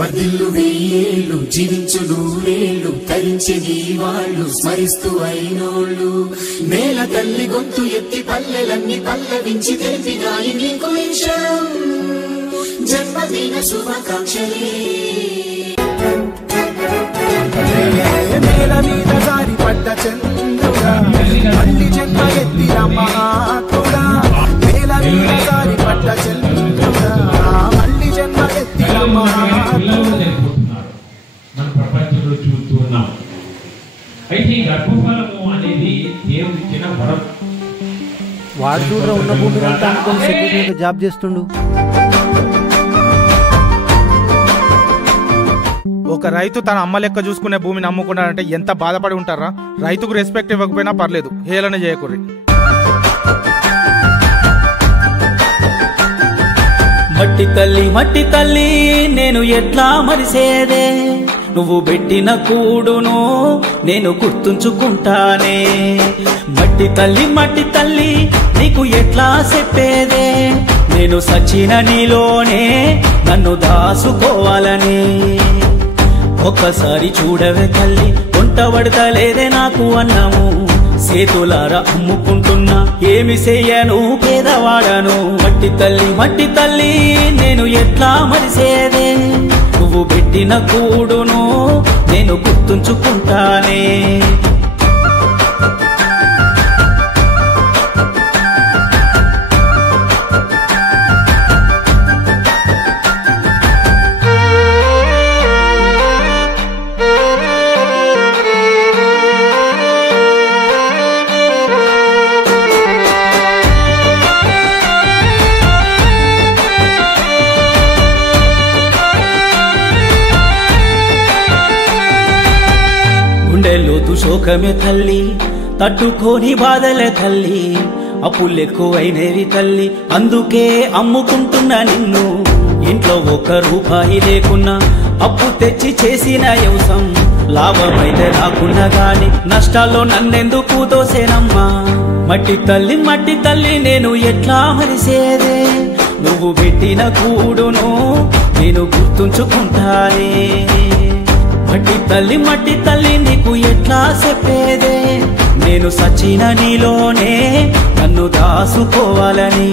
వర్ధిల్లు వెయ్యేళ్ళు జీవించు నూరేళ్ళు తరించి నీ వాళ్ళు స్మరిస్తూ అయినోళ్ళు నేల తల్లి గొంతు ఎత్తి పల్లెలన్నీ పల్లవించి తెలిపినాయి నీకు ఇష్టం జన్మదిన శుభాకాంక్షలే నేల మీద జారి పడ్డ చంద్రుడా మళ్ళీ జన్మ ఎత్తిన మహాత్ముడా నేల మీద జారి పడ్డ చంద్రుడా మళ్ళీ జన్మ ఎత్తిన మహాత్ముడా మన ప్రపంచంలో చూస్తూ ఉన్నాం. అయితే ఈ గర్భఫలము అనేది దేవుడిచ్చిన వరం. వాడు చూడరా ఉన్న భూమి అంతా అనుకుని సెక్రటరీగా జాబ్ చేస్తుండు. ఒక రైతు తన అమ్మ లెక్క చూసుకునే భూమిని అమ్ముకున్నాడంటే ఎంత బాధపడి ఉంటారా? రైతుకు రెస్పెక్ట్ ఇవ్వకపోయినా పర్లేదు, హేళన చేయకూరి. మట్టి తల్లి నేను ఎట్లా మరిసేదే నువ్వు పెట్టిన కూడును నేను గుర్తుంచుకుంటానే. మట్టి తల్లి నీకు ఎట్లా చెప్పేదే నేను సచిన నీలోనే నన్ను దాసుకోవాలని. ఒక్కసారి చూడవే తల్లి వంట పడతలేదే నాకు అన్నము చేతులారా అమ్ముకుంటున్నా ఏమి చెయ్యను పేదవాడను. మట్టి తల్లి నేను ఎట్లా మరిసేదే నువ్వు పెట్టిన కూడును నేను గుర్తుంచుకుంటానే. గుండెలోతు శోకమే తల్లి తట్టుకోని బాధలే తల్లి అప్పులెక్కువైనవి తల్లి అందుకే అమ్ముకుంటున్నా నిన్ను. ఇంట్లో ఒక్క రూపాయి లేకున్నా అప్పు తెచ్చి చేసిన వ్యవసాయం లాభమైతే రాకున్నా గాని నష్టాల్లో నన్నెందుకు దోసేనమ్మా. మట్టి తల్లి నేను ఎట్లా మరిసేదే నువ్వు పెట్టిన కూడును నేను గుర్తుంచుకుంటానే. మట్టి తల్లి నీకు ఎట్లా చెప్పేదే నేను సచిన నీలోనే నన్ను దాసుకోవాలని.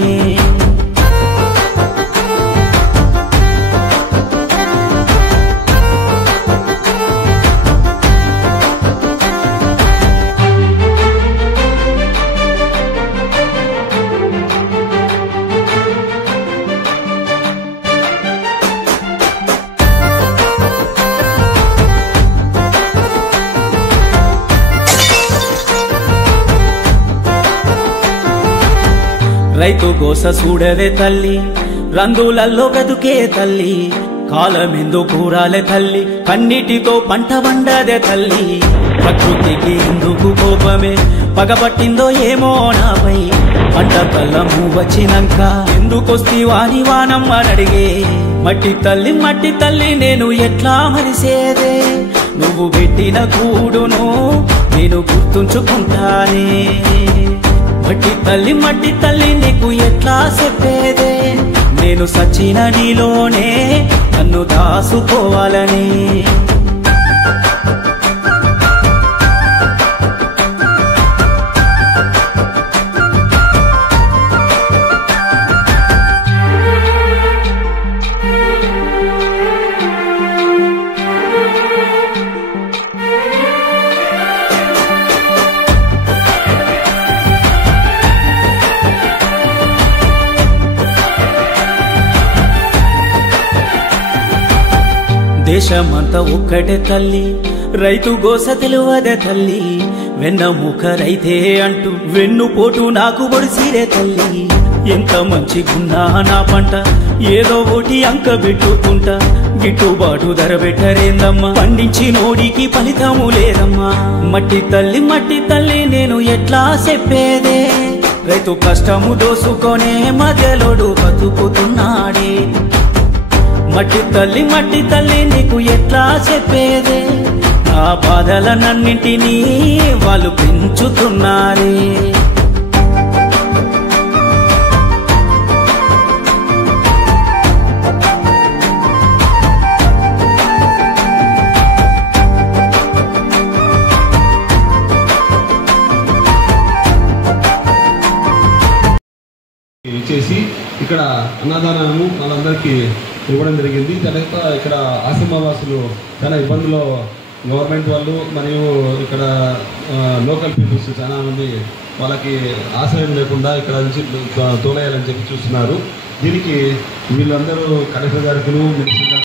రైతు గోస చూడవే తల్లి రందులల్లో బతుకే తల్లి కాలమెందు కూరాలే తల్లి కన్నిటితో పంట వండదే తల్లి. ప్రకృతికి ఎందుకు కోపమే పగబట్టిందో ఏమో నాపై పంట కళ్ళము వచ్చినాక ఎందుకొస్తి వాని వానమ్మనడిగే. మట్టి తల్లి నేను ఎట్లా మరిసేదే నువ్వు పెట్టిన కూడును నేను గుర్తుంచుకుంటానే. మట్టి తల్లి నీకు ఎట్లా చెప్పేదే నేను సచిన నీలోనే నన్ను దాసుకోవాలని. దేశమంతా ఒక్కటే తల్లి రైతు గోస తెలువదే తల్లి. వెన్నముక రైతే అంటూ వెన్నుపోటు నాకు పొడిసిరే తల్లి. ఎంత మంచిగున్నా నా పంట ఏదో ఒకటి అంక పెట్టుకుంటా గిట్టుబాటు ధర పెట్టరేందమ్మా పండించి నోడికి ఫలితము లేదమ్మా. మట్టి తల్లి నేను ఎట్లా చెప్పేదే రైతు కష్టము దోసుకొనే మధ్యలోడు బతుకుతున్నాడే. మట్టి తల్లి నీకు ఎట్లా చెప్పేదే నా బాధలనన్నింటినీ వాళ్ళు పెంచుతున్నారే. ఇచ్చేసి ఇక్కడ అన్నదానము వాళ్ళందరికీ ఇవ్వడం జరిగింది. తర్వాత ఇక్కడ ఆశ్రమవాసులు చాలా ఇబ్బందులు గవర్నమెంట్ వాళ్ళు మరియు ఇక్కడ లోకల్ పీపుల్స్ చాలా మంది వాళ్ళకి ఆశ్రయం లేకుండా ఇక్కడ నుంచి తోలేయాలని చెప్పి చూస్తున్నారు. దీనికి వీళ్ళందరూ కలెక్టర్ గారికి మినిస్టర్